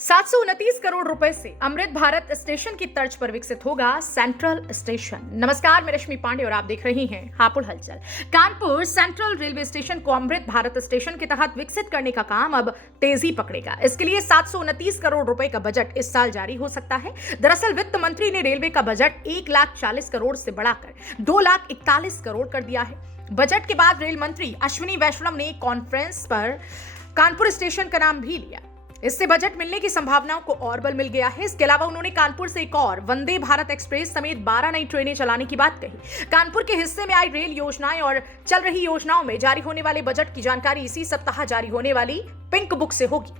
729 करोड़ रुपए से अमृत भारत स्टेशन की तर्ज पर विकसित होगा सेंट्रल स्टेशन। नमस्कार, मैं रश्मि पांडे और आप देख रही हैं हापुड़ हलचल। कानपुर सेंट्रल रेलवे स्टेशन को अमृत भारत स्टेशन के तहत विकसित करने का काम अब तेजी पकड़ेगा। इसके लिए 729 करोड़ रुपए का बजट इस साल जारी हो सकता है। दरअसल वित्त मंत्री ने रेलवे का बजट 1,40 करोड़ से बढ़ाकर 2,41 करोड़ कर दिया है। बजट के बाद रेल मंत्री अश्विनी वैष्णव ने कॉन्फ्रेंस पर कानपुर स्टेशन का नाम भी लिया। इससे बजट मिलने की संभावनाओं को और बल मिल गया है। इसके अलावा उन्होंने कानपुर से एक और वंदे भारत एक्सप्रेस समेत 12 नई ट्रेनें चलाने की बात कही। कानपुर के हिस्से में आई रेल योजनाएं और चल रही योजनाओं में जारी होने वाले बजट की जानकारी इसी सप्ताह जारी होने वाली पिंक बुक से होगी।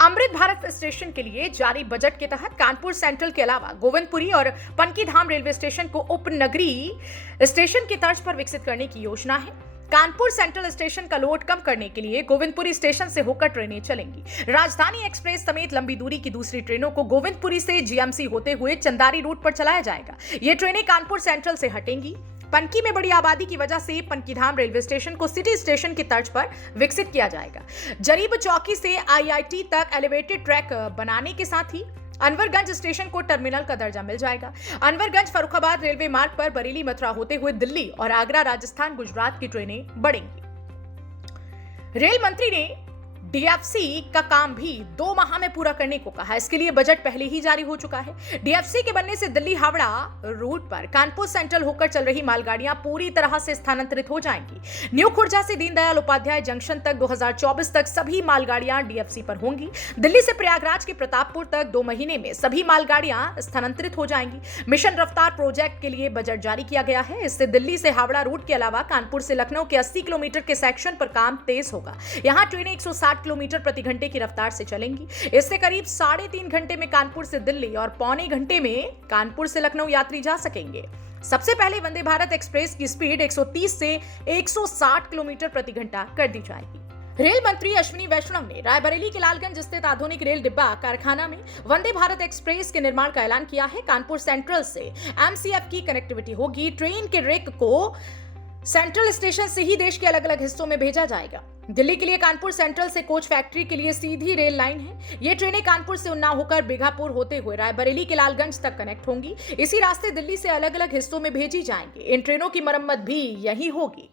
अमृत भारत स्टेशन के लिए जारी बजट के तहत कानपुर सेंट्रल के अलावा गोविंदपुरी और पनकीधाम रेलवे स्टेशन को उपनगरीय स्टेशन की तर्ज पर विकसित करने की योजना है। कानपुर सेंट्रल स्टेशन का लोड कम करने के लिए गोविंदपुरी स्टेशन से होकर ट्रेनें चलेंगी। राजधानी एक्सप्रेस समेत लंबी दूरी की दूसरी ट्रेनों को गोविंदपुरी से जीएमसी होते हुए चंदारी रूट पर चलाया जाएगा। ये ट्रेनें कानपुर सेंट्रल से हटेंगी। पनकी में बड़ी आबादी की वजह से पनकीधाम रेलवे स्टेशन को सिटी स्टेशन की तर्ज पर विकसित किया जाएगा। जरीब चौकी से आईआईटी तक एलिवेटेड ट्रैक बनाने के साथ ही अनवरगंज स्टेशन को टर्मिनल का दर्जा मिल जाएगा। अनवरगंज फर्रुखाबाद रेलवे मार्ग पर बरेली मथुरा होते हुए दिल्ली और आगरा राजस्थान गुजरात की ट्रेनें बढ़ेंगी। रेल मंत्री ने डीएफसी का काम भी 2 माह में पूरा करने को कहा। इसके लिए बजट पहले ही जारी हो चुका है। डीएफसी के बनने से दिल्ली हावड़ा रूट पर कानपुर सेंट्रल होकर चल रही मालगाड़ियां पूरी तरह से स्थानांतरित हो जाएंगी। न्यू खुर्जा से दीनदयाल उपाध्याय जंक्शन तक 2024 तक सभी मालगाड़ियां डीएफसी पर होंगी। दिल्ली से प्रयागराज के प्रतापपुर तक 2 महीने में सभी मालगाड़ियां स्थानांतरित हो जाएंगी। मिशन रफ्तार प्रोजेक्ट के लिए बजट जारी किया गया है। इससे दिल्ली से हावड़ा रूट के अलावा कानपुर से लखनऊ के 80 किलोमीटर के सेक्शन पर काम तेज होगा। यहां ट्रेनें 160 किलोमीटर प्रति घंटे की रफ्तार से चलेंगी। इससे करीब 3.5 घंटे में कानपुर से दिल्ली और पौने घंटे में कानपुर से लखनऊ यात्री जा सकेंगे। सबसे पहले वंदे भारत एक्सप्रेस की स्पीड 130 से 160 किलोमीटर प्रति घंटा कर दी जाएगी। रेल मंत्री अश्विनी वैष्णव ने रायबरेली के लालगंज स्थित आधुनिक रेल डिब्बा कारखाना में वंदे भारत एक्सप्रेस के निर्माण का ऐलान किया है। कानपुर सेंट्रल से एमसीएफ की कनेक्टिविटी होगी। ट्रेन के रेक को सेंट्रल स्टेशन से ही देश के अलग अलग हिस्सों में भेजा जाएगा। दिल्ली के लिए कानपुर सेंट्रल से कोच फैक्ट्री के लिए सीधी रेल लाइन है। ये ट्रेनें कानपुर से उन्नाव होकर बीघापुर होते हुए रायबरेली के लालगंज तक कनेक्ट होंगी। इसी रास्ते दिल्ली से अलग अलग हिस्सों में भेजी जाएंगी। इन ट्रेनों की मरम्मत भी यही होगी।